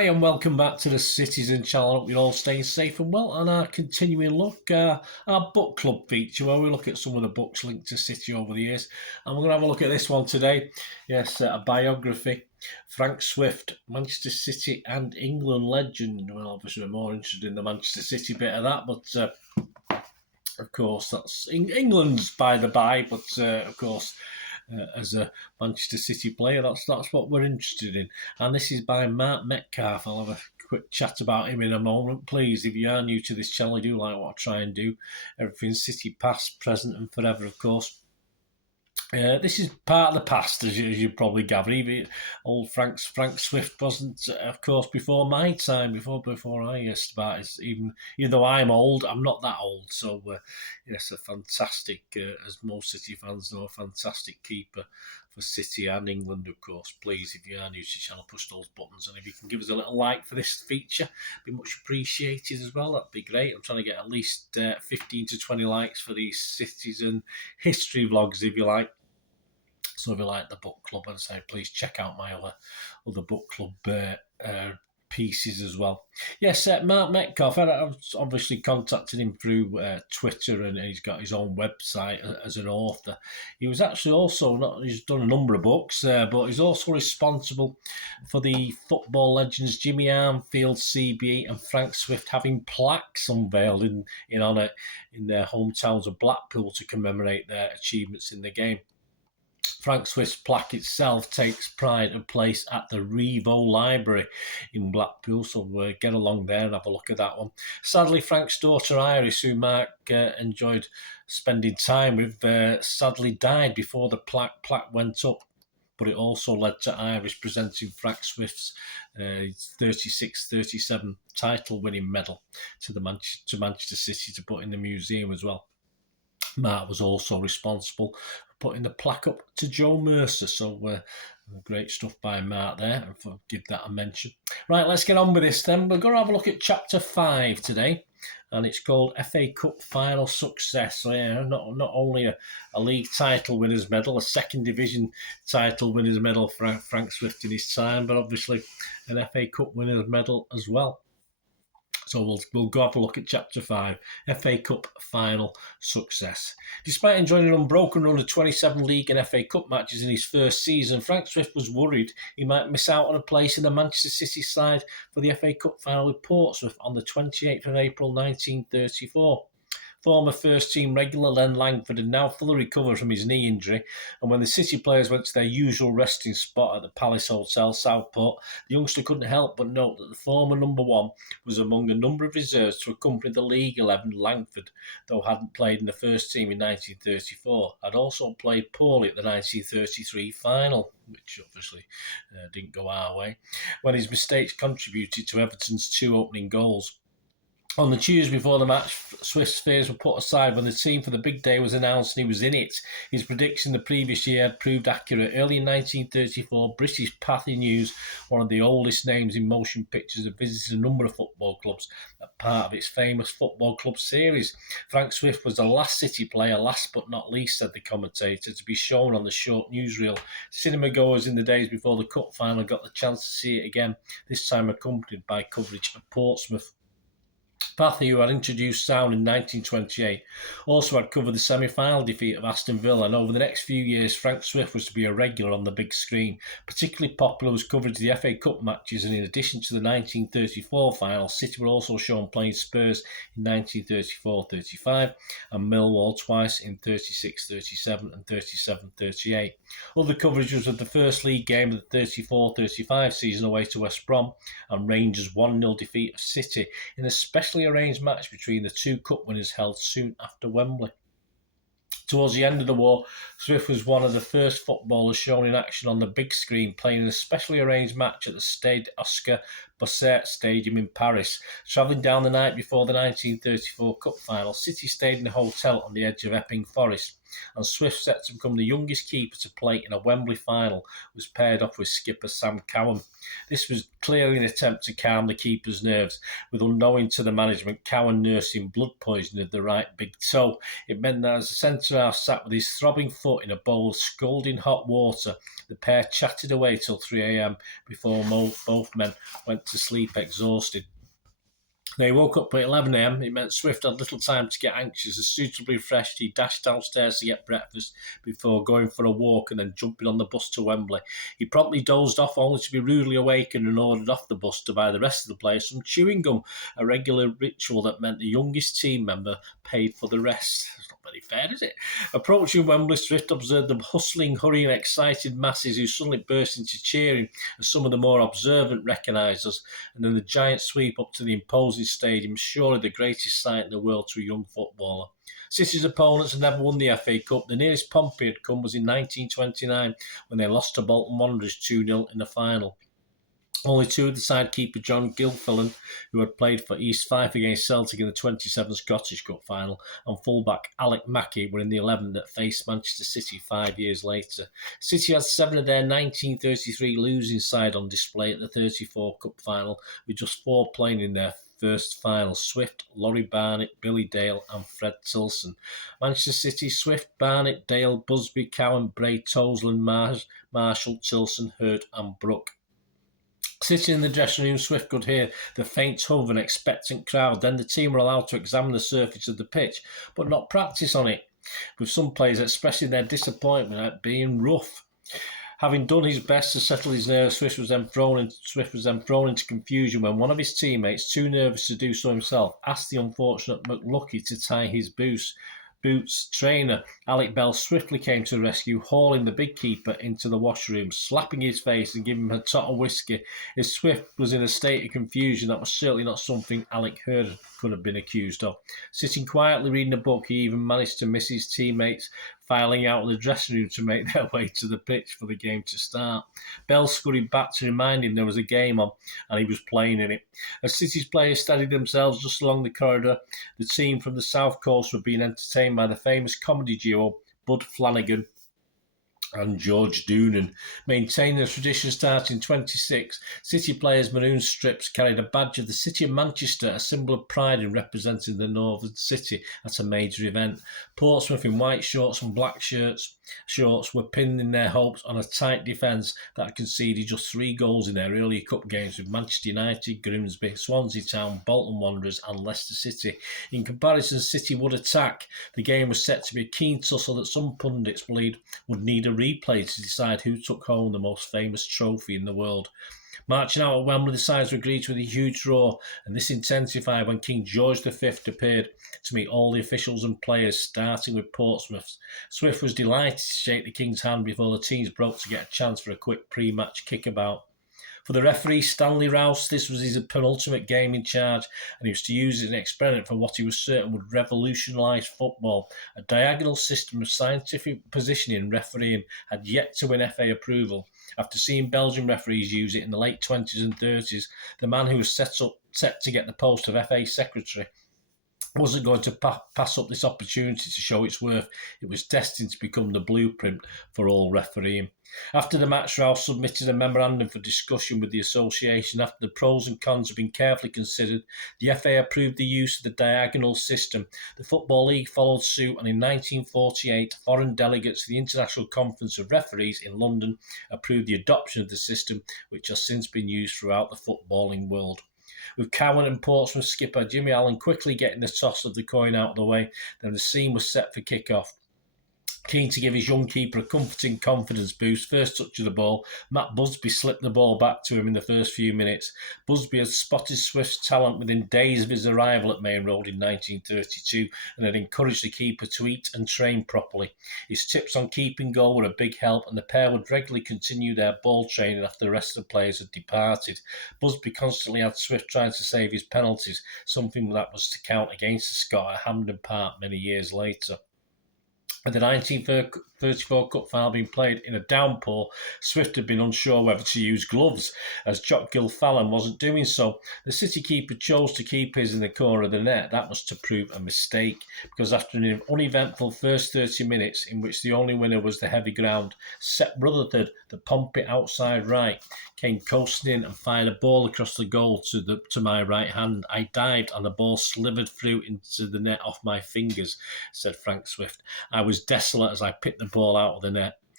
Hi and welcome back to the Citizen channel. I hope you're all staying safe and well on our continuing look, our book club feature where we look at some of the books linked to City over the years. And we're going to have a look at this one today. Yes, a biography. Frank Swift, Manchester City and England legend. Well, obviously we're more interested in the Manchester City bit of that, but of course that's England's by the by, but of course as a Manchester City player, that's what we're interested in. And this is by Marc Metcalf. I'll have a quick chat about him in a moment. Please, if you are new to this channel, I do like what I try and do. Everything City past, present and forever, of course. This is part of the past, as you probably gather. Even old Frank Swift wasn't, of course, before my time, before I started. Even though I'm old, I'm not that old. So, yes, a fantastic, as most City fans know, a fantastic keeper for City and England, of course. Please, if you are new to the channel, push those buttons. And if you can give us a little like for this feature, be much appreciated as well. That'd be great. I'm trying to get at least 15 to 20 likes for these citizen history vlogs, if you like. So if you like the book club, I'd say please check out my other book club pieces as well. Yes, Marc Metcalf, I've obviously contacted him through Twitter, and he's got his own website as an author. He was actually he's done a number of books, but he's also responsible for the football legends Jimmy Armfield, CB and Frank Swift having plaques unveiled in honour in their hometowns of Blackpool to commemorate their achievements in the game. Frank Swift's plaque itself takes pride and place at the Revo Library in Blackpool, so get along there and have a look at that one. Sadly, Frank's daughter Iris, who Marc enjoyed spending time with, sadly died before the plaque went up. But it also led to Iris presenting Frank Swift's 36-37 title-winning medal to Manchester City to put in the museum as well. Marc was also responsible for putting the plaque up to Joe Mercer. So great stuff by Marc there. I'll give that a mention. Right, let's get on with this then. We're going to have a look at Chapter 5 today. And it's called FA Cup Final Success. So yeah, not only a league title winner's medal, a second division title winner's medal for Frank Swift in his time, but obviously an FA Cup winner's medal as well. So we'll go have a look at Chapter 5, FA Cup Final Success. Despite enjoying an unbroken run of 27 league and FA Cup matches in his first season, Frank Swift was worried he might miss out on a place in the Manchester City side for the FA Cup final with Portsmouth on the 28th of April 1934. Former first-team regular Len Langford had now fully recovered from his knee injury, and when the City players went to their usual resting spot at the Palace Hotel, Southport, the youngster couldn't help but note that the former number one was among a number of reserves to accompany the League 11 Langford, though hadn't played in the first team in 1934, had also played poorly at the 1933 final, which obviously didn't go our way, when his mistakes contributed to Everton's 2 opening goals. On the Tuesday before the match, Swift's fears were put aside when the team for the big day was announced and he was in it. His prediction the previous year had proved accurate. Early in 1934, British Pathy News, one of the oldest names in motion pictures, had visited a number of football clubs as part of its famous football club series. Frank Swift was the last City player, last but not least, said the commentator, to be shown on the short newsreel. Cinema goers in the days before the cup final got the chance to see it again, this time accompanied by coverage of Portsmouth. Pathy, who had introduced sound in 1928, also had covered the semi-final defeat of Aston Villa, and over the next few years Frank Swift was to be a regular on the big screen. Particularly popular was coverage of the FA Cup matches, and in addition to the 1934 final, City were also shown playing Spurs in 1934-35 and Millwall twice in 36-37 and 37-38. Other coverage was of the first league game of the 34-35 season away to West Brom and Rangers' 1-0 defeat of City in a specially arranged match between the 2 cup winners held soon after Wembley. Towards the end of the war, Swift was one of the first footballers shown in action on the big screen, playing in a specially arranged match at the Stade Oscar Bosset Stadium in Paris. Travelling down the night before the 1934 Cup final, City stayed in a hotel on the edge of Epping Forest, and Swift, set to become the youngest keeper to play in a Wembley final, was paired off with skipper Sam Cowan. This was clearly an attempt to calm the keeper's nerves, with, unknowing to the management, Cowan nursing blood poisoning of the right big toe. It meant that as the centre-half sat with his throbbing foot in a bowl of scalding hot water, the pair chatted away till 3 a.m. before both men went to sleep exhausted. They woke up at 11 a.m. It meant Swift had little time to get anxious. As suitably refreshed, he dashed downstairs to get breakfast before going for a walk and then jumping on the bus to Wembley. He promptly dozed off, only to be rudely awakened and ordered off the bus to buy the rest of the players some chewing gum, a regular ritual that meant the youngest team member paid for the rest. It's not very fair, is it? Approaching Wembley, Swift observed the hustling, hurrying, excited masses who suddenly burst into cheering as some of the more observant recognised us, and then the giant sweep up to the imposing stadium, surely the greatest sight in the world to a young footballer. City's opponents had never won the FA Cup. The nearest Pompey had come was in 1929 when they lost to Bolton Wanderers 2-0 in the final. Only two of the side keeper John Gilfillan, who had played for East Fife against Celtic in the 27 Scottish Cup final, and fullback Alec Mackey were in the 11 that faced Manchester City 5 years later. City had 7 of their 1933 losing side on display at the 34 Cup final, with just 4 playing in their first final: Swift, Laurie Barnett, Billy Dale and Fred Tilson. Manchester City: Swift, Barnett, Dale, Busby, Cowan, Bray, Toseland, Marshall, Tilson, Hurd and Brook. Sitting in the dressing room, Swift could hear the faint hum of an expectant crowd. Then the team were allowed to examine the surface of the pitch, but not practice on it, with some players expressing their disappointment at being rough. Having done his best to settle his nerves, Swift was then thrown into confusion when one of his teammates, too nervous to do so himself, asked the unfortunate McLucky to tie his boots. Trainer Alec Bell swiftly came to the rescue, hauling the big keeper into the washroom, slapping his face and giving him a tot of whiskey. His Swift was in a state of confusion that was certainly not something Alec Hurd could have been accused of. Sitting quietly reading a book, he even managed to miss his teammates filing out of the dressing room to make their way to the pitch for the game to start. Bell scurried back to remind him there was a game on and he was playing in it. As City's players steadied themselves just along the corridor, the team from the South Coast were being entertained by the famous comedy duo Bud Flanagan and George Doonan. Maintaining the tradition starting in 26, City players' maroon strips carried a badge of the City of Manchester, a symbol of pride in representing the Northern City at a major event. Portsmouth in white shorts and black shorts were pinned in their hopes on a tight defence that had conceded just 3 goals in their earlier cup games with Manchester United, Grimsby, Swansea Town, Bolton Wanderers and Leicester City. In comparison, City would attack. The game was set to be a keen tussle that some pundits believed would need a replay to decide who took home the most famous trophy in the world. Marching out at Wembley, the sides were greeted with a huge roar, and this intensified when King George V appeared to meet all the officials and players, starting with Portsmouth. Swift was delighted to shake the King's hand before the teams broke to get a chance for a quick pre-match kickabout. For the referee, Stanley Rouse, this was his penultimate game in charge, and he was to use it as an experiment for what he was certain would revolutionise football. A diagonal system of scientific positioning and refereeing had yet to win FA approval. After seeing Belgian referees use it in the late 20s and 30s, the man who was set to get the post of FA secretary wasn't going to pass up this opportunity to show its worth. It was destined to become the blueprint for all refereeing. After the match, Rouse submitted a memorandum for discussion with the association. After the pros and cons had been carefully considered, the FA approved the use of the diagonal system. The Football League followed suit, and in 1948, foreign delegates to the International Conference of Referees in London approved the adoption of the system, which has since been used throughout the footballing world. With Cowan and Portsmouth skipper Jimmy Allen quickly getting the toss of the coin out of the way, then the scene was set for kick-off. Keen to give his young keeper a comforting confidence boost, first touch of the ball, Matt Busby slipped the ball back to him in the first few minutes. Busby had spotted Swift's talent within days of his arrival at Main Road in 1932 and had encouraged the keeper to eat and train properly. His tips on keeping goal were a big help, and the pair would regularly continue their ball training after the rest of the players had departed. Busby constantly had Swift trying to save his penalties, something that was to count against the Scot at Hampden Park many years later. At the 1934 Cup final being played in a downpour, Swift had been unsure whether to use gloves, as Jock Gilfillan wasn't doing so. The City keeper chose to keep his in the corner of the net. That was to prove a mistake, because after an uneventful first 30 minutes, in which the only winner was the heavy ground, Sepp Rutherford, the Pompey outside right, came coasting in and fired a ball across the goal to my right hand. I dived and the ball slithered through into the net off my fingers, said Frank Swift. I was desolate as I picked the ball out of the net.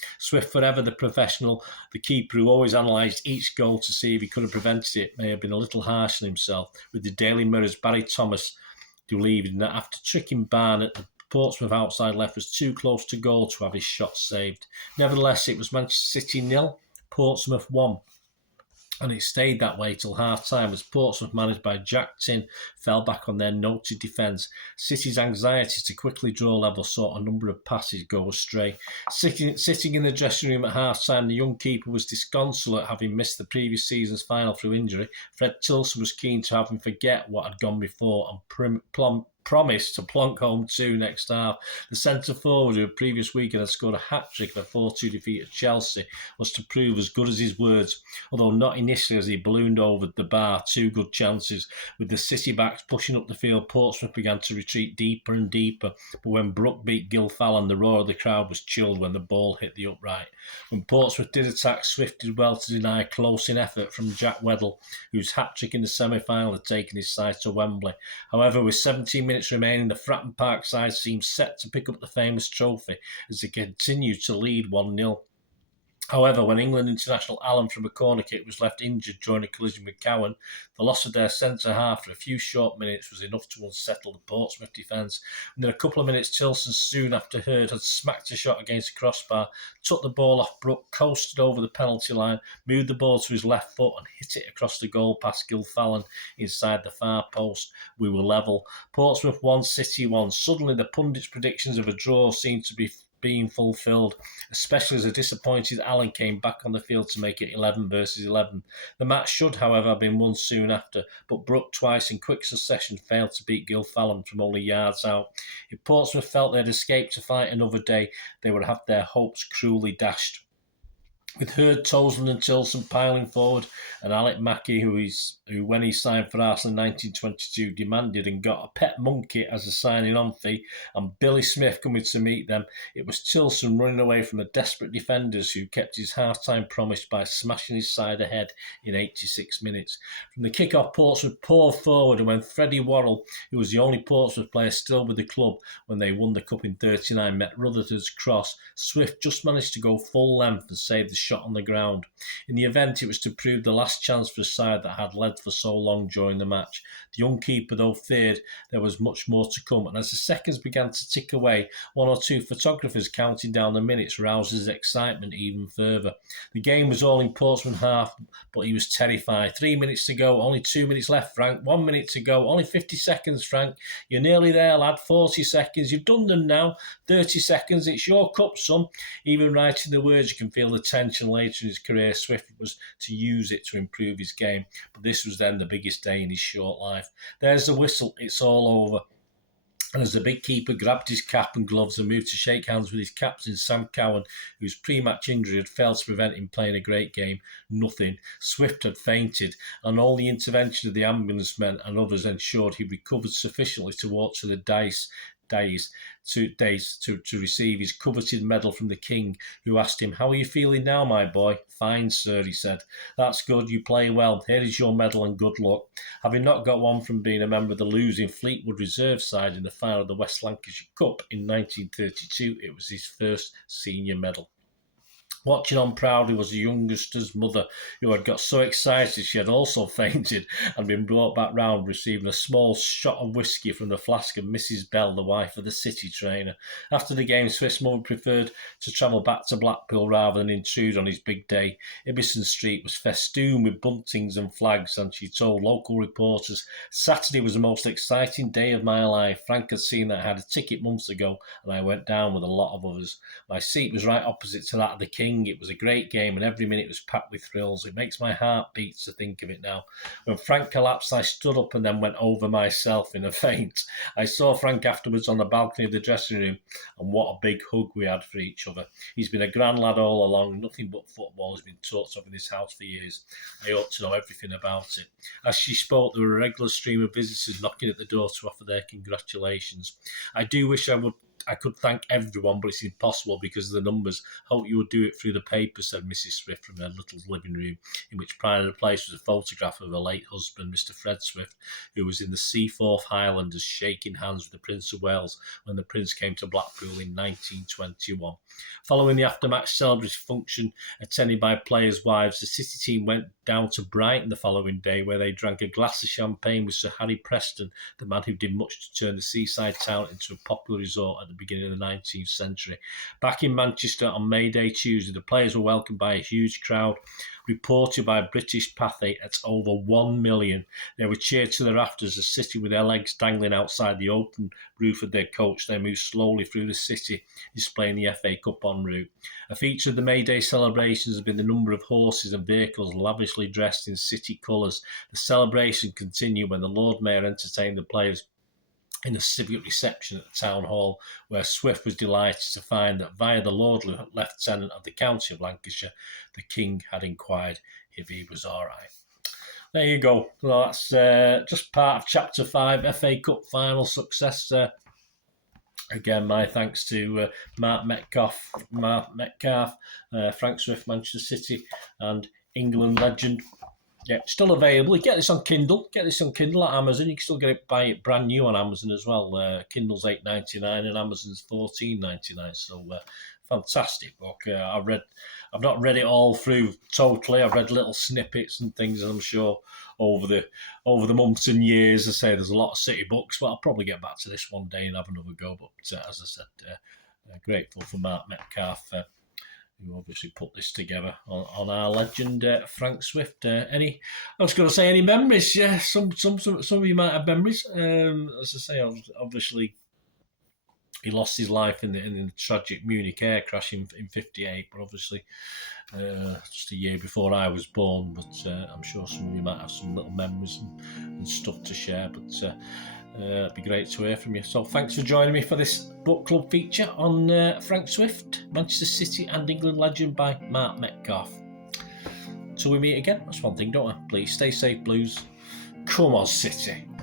Swift forever the professional, the keeper who always analysed each goal to see if he could have prevented it, may have been a little harsh on himself, with the Daily Mirror's Barry Thomas believing that after tricking Barnett, the Portsmouth outside left was too close to goal to have his shot saved. Nevertheless, it was Manchester City 0, Portsmouth 1. And it stayed that way till half-time as Portsmouth, managed by Jack Tin, fell back on their noted defence. City's anxiety to quickly draw level saw a number of passes go astray. Sitting in the dressing room at half-time, the young keeper was disconsolate, having missed the previous season's final through injury. Fred Tilson was keen to have him forget what had gone before and promised to plonk home 2 next half. The centre-forward, who the previous weekend had scored a hat-trick in a 4-2 defeat at Chelsea, was to prove as good as his words, although not initially as he ballooned over the bar 2 good chances. With the City backs pushing up the field, Portsmouth began to retreat deeper and deeper, but when Brook beat Gilfallen, the roar of the crowd was chilled when the ball hit the upright. When Portsmouth did attack, Swift did well to deny close-in effort from Jack Weddle, whose hat-trick in the semi-final had taken his side to Wembley. However, with 17 minutes remaining, the Fratton Park side seemed set to pick up the famous trophy as they continued to lead 1-0. However, when England international Allen from a corner kick was left injured during a collision with Cowan, the loss of their centre-half for a few short minutes was enough to unsettle the Portsmouth defence. Within a couple of minutes, Tilson, soon after Hurd had smacked a shot against the crossbar, took the ball off Brook, coasted over the penalty line, moved the ball to his left foot and hit it across the goal past Gilfallen inside the far post. We were level. Portsmouth 1, City 1. Suddenly, the pundits' predictions of a draw seemed to be being fulfilled, especially as a disappointed Allen came back on the field to make it 11 versus 11. The match should, however, have been won soon after, but Brook twice in quick succession failed to beat Gilfallen from only yards out. If Portsmouth felt they'd escaped to fight another day, they would have their hopes cruelly dashed. With Hurd, Toseland and Tilson piling forward, and Alec Mackey, who when he signed for Arsenal in 1922, demanded and got a pet monkey as a signing-on fee, and Billy Smith coming to meet them, it was Tilson running away from the desperate defenders who kept his half-time promise by smashing his side ahead in 86 minutes. From the kick-off, Portsmouth poured forward, and when Freddie Worrell, who was the only Portsmouth player still with the club when they won the cup in 39, met Rutherford's cross, Swift just managed to go full length and save the shot on the ground. In the event, it was to prove the last chance for a side that had led for so long during the match. The young keeper, though, feared there was much more to come, and as the seconds began to tick away, 1 or 2 photographers counting down the minutes roused his excitement even further. The game was all in Portsmouth half, but he was terrified. 3 minutes to go, only 2 minutes left, Frank. 1 minute to go, only 50 seconds, Frank. You're nearly there, lad. 40 seconds. You've done them now. 30 seconds. It's your cup, son. Even writing the words, you can feel the tension. Later in his career, Swift was to use it to improve his game, but this was then the biggest day in his short life. There's the whistle, it's all over. And as the big keeper grabbed his cap and gloves and moved to shake hands with his captain, Sam Cowan, whose pre-match injury had failed to prevent him playing a great game, nothing. Swift had fainted, and all the intervention of the ambulance men and others ensured he recovered sufficiently to walk to the days to receive his coveted medal from the King, who asked him, "How are you feeling now, my boy?" "Fine, sir," he said. "That's good, you play well. Here is your medal and good luck." Having not got one from being a member of the losing Fleetwood reserve side in the final of the West Lancashire Cup in 1932, it was his first senior medal. Watching on proudly was the youngster's mother, who had got so excited she had also fainted and been brought back round, receiving a small shot of whisky from the flask of Mrs. Bell, the wife of the City trainer. After the game, Swift's mother preferred to travel back to Blackpool rather than intrude on his big day. Ibison Street was festooned with buntings and flags, and she told local reporters, "Saturday was the most exciting day of my life. Frank had seen that I had a ticket months ago, and I went down with a lot of others. My seat was right opposite to that of the King. It was a great game, and every minute was packed with thrills. It makes my heart beat to think of it now. When Frank collapsed, I stood up and then went over myself in a faint. I saw Frank afterwards on the balcony of the dressing room, and what a big hug we had for each other. He's been a grand lad all along. Nothing but football has been talked of in this house for years. I ought to know everything about it." As she spoke, there were a regular stream of visitors knocking at the door to offer their congratulations. "I do wish I would I could thank everyone, but it's impossible because of the numbers. Hope you would do it through the paper, said Mrs. Swift from her little living room, in which pride of the place was a photograph of her late husband, Mr. Fred Swift, who was in the Seaforth Highlanders shaking hands with the Prince of Wales when the Prince came to Blackpool in 1921. Following the after-match celebratory function attended by players' wives, the City team went down to Brighton the following day, where they drank a glass of champagne with Sir Harry Preston, the man who did much to turn the seaside town into a popular resort at the beginning of the 19th century. Back in Manchester on May Day Tuesday, the players were welcomed by a huge crowd, reported by British Pathé at over 1 million. They were cheered to the rafters as City, with their legs dangling outside the open roof of their coach, they moved slowly through the city, displaying the FA Cup en route. A feature of the May Day celebrations has been the number of horses and vehicles lavishly dressed in City colours. The celebration continued when the Lord Mayor entertained the players in a civic reception at the Town Hall, where Swift was delighted to find that via the Lord Lieutenant of the County of Lancashire, the King had inquired if he was all right. There you go. Well, that's just part of Chapter 5, FA Cup final success. Again, my thanks to Marc Metcalf, Frank Swift, Manchester City, and England legend. Yeah, still available. You get this on Kindle. Get this on Kindle at Amazon. You can still buy it brand new on Amazon as well. Kindle's $8.99 and Amazon's $14.99. So fantastic book. I've not read it all through totally. I've read little snippets and things, and I'm sure over the months and years, I say there's a lot of City books, but I'll probably get back to this one day and have another go. But as I said, grateful for Marc Metcalf, who obviously put this together on our legend, Frank Swift. I was going to say any memories? Yeah, some of you might have memories. As I say, obviously he lost his life in the tragic Munich air crash in '58, but obviously just a year before I was born. But I'm sure some of you might have some little memories and stuff to share. But it'd be great to hear from you. So thanks for joining me for this book club feature on Frank Swift, Manchester City and England legend by Marc Metcalf. Till we meet again, that's one thing, don't I? Please stay safe, Blues. Come on, City.